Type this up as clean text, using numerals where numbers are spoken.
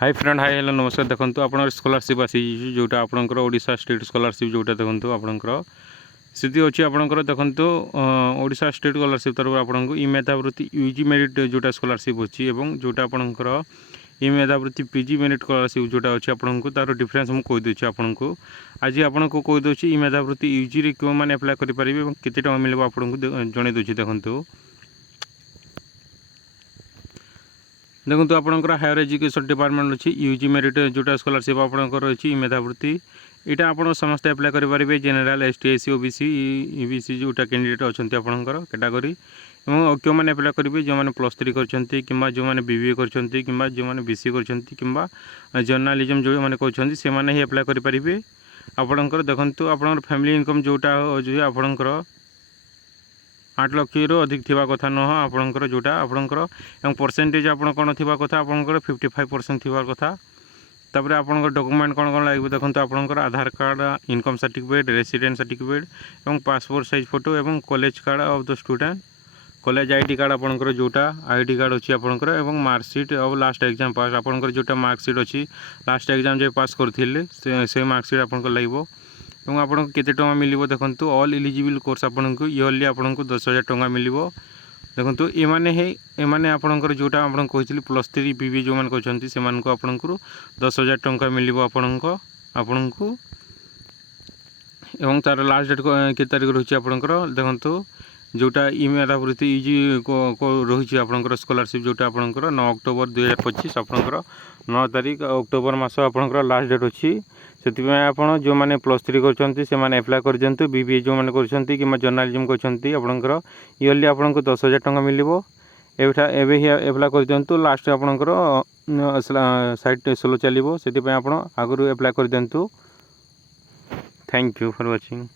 Hi friend hi hello नमस्कार। देखो आप स्कॉलरशिप आसी जोटा आपंकर ओडिशा स्टेट स्कॉलरशिप जोटा देखो आपंकर स्थिति अच्छी आपंकर देखो ओडिशा स्टेट स्कॉलरशिप तरफ आपको ई मेधावृत्ति यूजी मेरिट जोटा स्कॉलरशिप अच्छी जोटा आपंकर ई मेधावृत्ति पीजी मेरिट स्कॉलरशिप जोटा अच्छी आपको तार डिफरेन्स मुझे कहीदे आपको आज आपको कहीदे ई मेधावृत्ति यूजी क्यों मैंने एप्लाय करेंगे केते टଙ୍କା मिले आपको जन दूसरी देखो देखो आपंकर हायर एजुकेशन डिपार्टमेंट अच्छी यूजी मेरिट जोटा स्कॉलरशिप आपंकर अच्छी मेधावृत्ति यहाँ आप समस्त एप्लाय करेंगे general ST SC OBC EBC जोटा कैंडिडेट अच्छा आपंकर कैटागोरी और क्यों मैंने एप्लाय करेंगे जो मैंने +3 कर जो मैंने बीबीए कर जो मैंने बीसीए कर जर्नालीजम जो मैंने कहते से मैंने ही एप्लाय करेंगे आपंकर देखो आप फैमिली इनकम जोटा आपंकर 8 लाख अधिक थी कथा नुह आपंकर जोटा आपंकर परसेंटेज आप कौन थी कथा आपंकर 55% थी कथा तापर आपंकर डॉक्यूमेंट कौन कौन लगे देखो आपंकर Aadhaar card income certificate resident certificate और पासपोर्ट साइज फोटो और college card of the student college ID card आपंकर जोटा आईडी कार्ड अच्छी आपंकर मार्कशीट और लास्ट एग्जाम पास आपंकर जोटा मार्कशीट अच्छी लास्ट एग्जाम जो पास करते से मार्कशीट आपंकर लगे और आपको केते टଙ୍କା मिलिबो देखंतु ऑल एलिजिबल कोर्स आपको इयरली आपको 10,000 टଙ୍କା मिलिबो देखंतु एमाने आपनकर जोटा आपन कहितली +3 बीबी जो मान कहछंती से मान को आपनकर 10,000 टଙ୍କା मिलिबो आपनको एवं तार लास्ट डेट के तारिख रही आपनकर देखंतु जोटा ई मेधावृत्ति यूजी को रही आपनकर स्कॉलरशिप जोटा आपनकर 9 अक्टोबर 2025 आपनकर 9 तारिख अक्टोबर मास आपनकर लास्ट डेट अच्छी से आप जो मैंने +3 कर एप्लाय कर दिंतु बीबीए जो मैंने कर जर्नालीजम कर इयरली आपको 10,000 टଙ୍କା मिलिबो एवं ही एप्लाय कर दिंतु लास्ट आपनकर साइट स्लो चलो से आप आगु एप्लाय कर दिंतु। Thank you for watching.